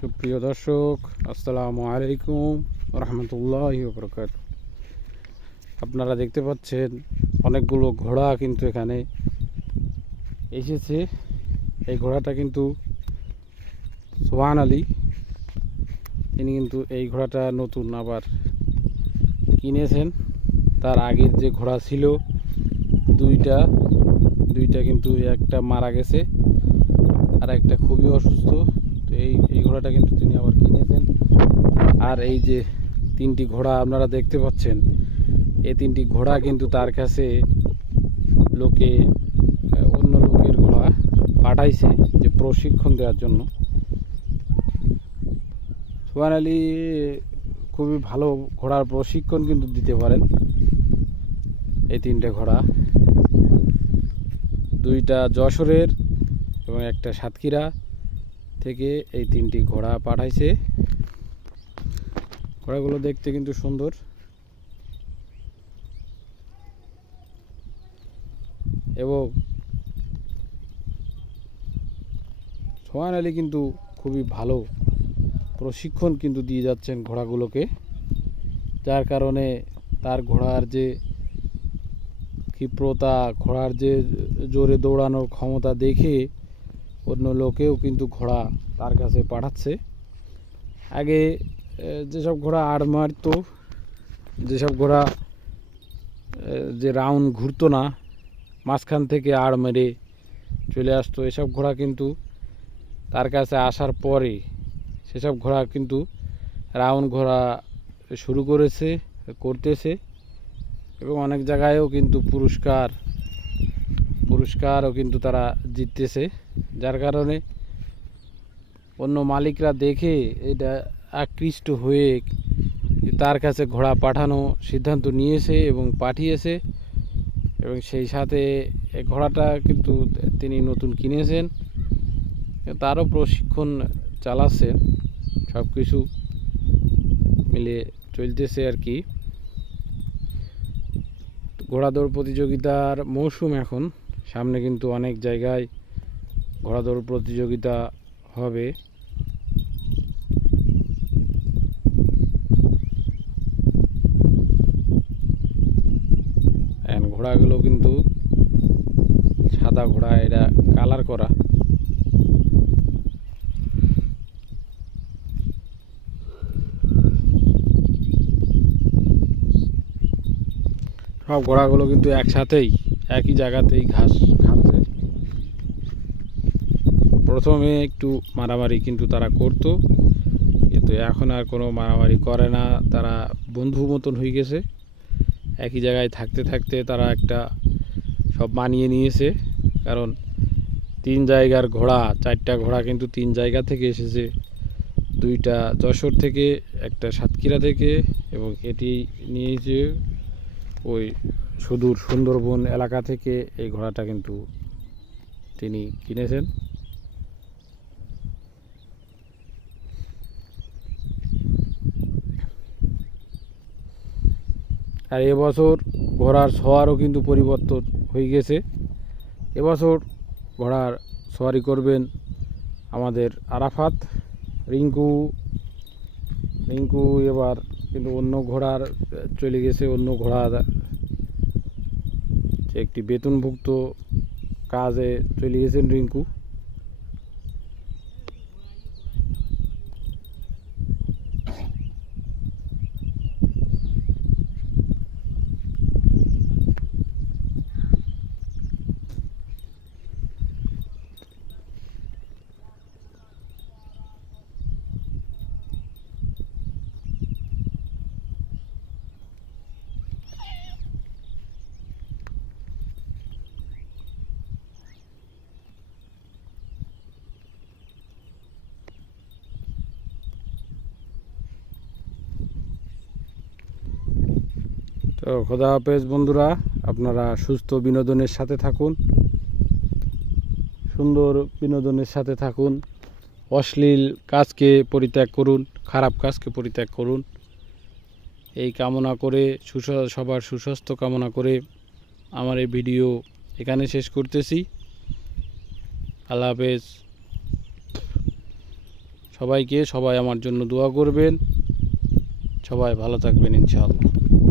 সুপ্রিয় দর্শক, আসসালামু আলাইকুম রহমতুল্লাহি ওয়া বারাকাতুহু। আপনারা দেখতে পাচ্ছেন অনেকগুলো ঘোড়া কিন্তু এখানে এসেছে। এই ঘোড়াটা কিন্তু সোহান আলী, তিনি কিন্তু এই ঘোড়াটা নতুন আবার কিনেছেন। তার আগের যে ঘোড়া ছিল দুইটা কিন্তু একটা মারা গেছে আর একটা খুবই অসুস্থ। তো এই ঘোড়াটা কিন্তু তিনি আবার কিনেছেন। আর এই যে তিনটি ঘোড়া আপনারা দেখতে পাচ্ছেন, এই তিনটি ঘোড়া কিন্তু তার কাছে অন্য লোকের ঘোড়া পাঠাইছে যে প্রশিক্ষণ দেওয়ার জন্য। সোহান আলী খুবই ভালো ঘোড়ার প্রশিক্ষণ কিন্তু দিতে পারেন। এই তিনটে ঘোড়া, দুইটা যশোরের এবং একটা সাতক্ষীরা থেকে এই তিনটি ঘোড়া পাঠাইছে। ঘোড়াগুলো দেখতে কিন্তু সুন্দর এবং সোহান আলী কিন্তু খুবই ভালো প্রশিক্ষণ কিন্তু দিয়ে যাচ্ছেন ঘোড়াগুলোকে, যার কারণে তার ঘোড়ার যে ক্ষিপ্রতা, ঘোড়ার যে জোরে দৌড়ানোর ক্ষমতা দেখে অন্য লোকেও কিন্তু ঘোড়া তার কাছে পাঠাচ্ছে। আগে যেসব ঘোড়া আড় মারতো, যেসব ঘোড়া যে রাউন্ড ঘুরতো না, মাঝখান থেকে আড় মেরে চলে আসতো, এসব ঘোড়া কিন্তু তার কাছে আসার পরে সেসব ঘোড়া কিন্তু রাউন্ড ঘোড়া শুরু করতেছে এবং অনেক জায়গায়ও কিন্তু পুরস্কারও কিন্তু তারা জিততেছে। যার কারণে অন্য মালিকরা দেখে এটা আকৃষ্ট হয়ে তার কাছে ঘোড়া পাঠানো সিদ্ধান্ত নিয়েছে এবং পাঠিয়েছে। এবং সেই সাথে এই ঘোড়াটা কিন্তু তিনি নতুন কিনেছেন, তারও প্রশিক্ষণ চালাচ্ছেন, সব কিছু মিলে চলতেছে আর কি। ঘোড়া দৌড় প্রতিযোগিতার মৌসুম এখন সামনে, কিন্তু অনেক জায়গায় ঘোড়া দৌড় প্রতিযোগিতা হবে। ঘোড়াগুলো কিন্তু সাদা ঘোড়া, এটা কালার করা। সব ঘোড়াগুলো কিন্তু একসাথেই একই জায়গাতেই ঘাস খাচ্ছে। প্রথমে একটু মারামারি কিন্তু তারা করতো, কিন্তু এখন আর কোনো মারামারি করে না। তারা বন্ধু মতন হয়ে গেছে। একই জায়গায় থাকতে থাকতে তারা একটা সব মানিয়ে নিয়েছে। কারণ তিন জায়গার ঘোড়া, চারটা ঘোড়া কিন্তু তিন জায়গা থেকে এসেছে। দুইটা যশোর থেকে, একটা সাতক্ষীরা থেকে, এবং এটি নিয়েছে ওই সুদূর সুন্দরবন এলাকা থেকে। এই ঘোড়াটা কিন্তু তিনি কিনেছেন। আর এবছর ঘোড়ার সওয়ারও কিন্তু পরিবর্তন হয়ে গেছে। এবছর ঘোড়ার সওয়ারি করবেন আমাদের আরাফাত রিঙ্কু এবার কিন্তু অন্য ঘোড়ার চলে গেছে। অন্য ঘোড়া একটি বেতনভুক্ত কাজে চলে গেছেন রিঙ্কু। তো খোদা হাফেজ বন্ধুরা, আপনারা সুস্থ বিনোদনের সাথে থাকুন, সুন্দর বিনোদনের সাথে থাকুন। অশ্লীল কাজকে পরিত্যাগ করুন, খারাপ কাজকে পরিত্যাগ করুন, এই কামনা করে সবার সুস্বাস্থ্য কামনা করে আমার এই ভিডিও এখানে শেষ করতেছি। আল্লাহ হাফেজ। সবাই আমার জন্য দোয়া করবেন। সবাই ভালো থাকবেন ইনশাআল্লাহ।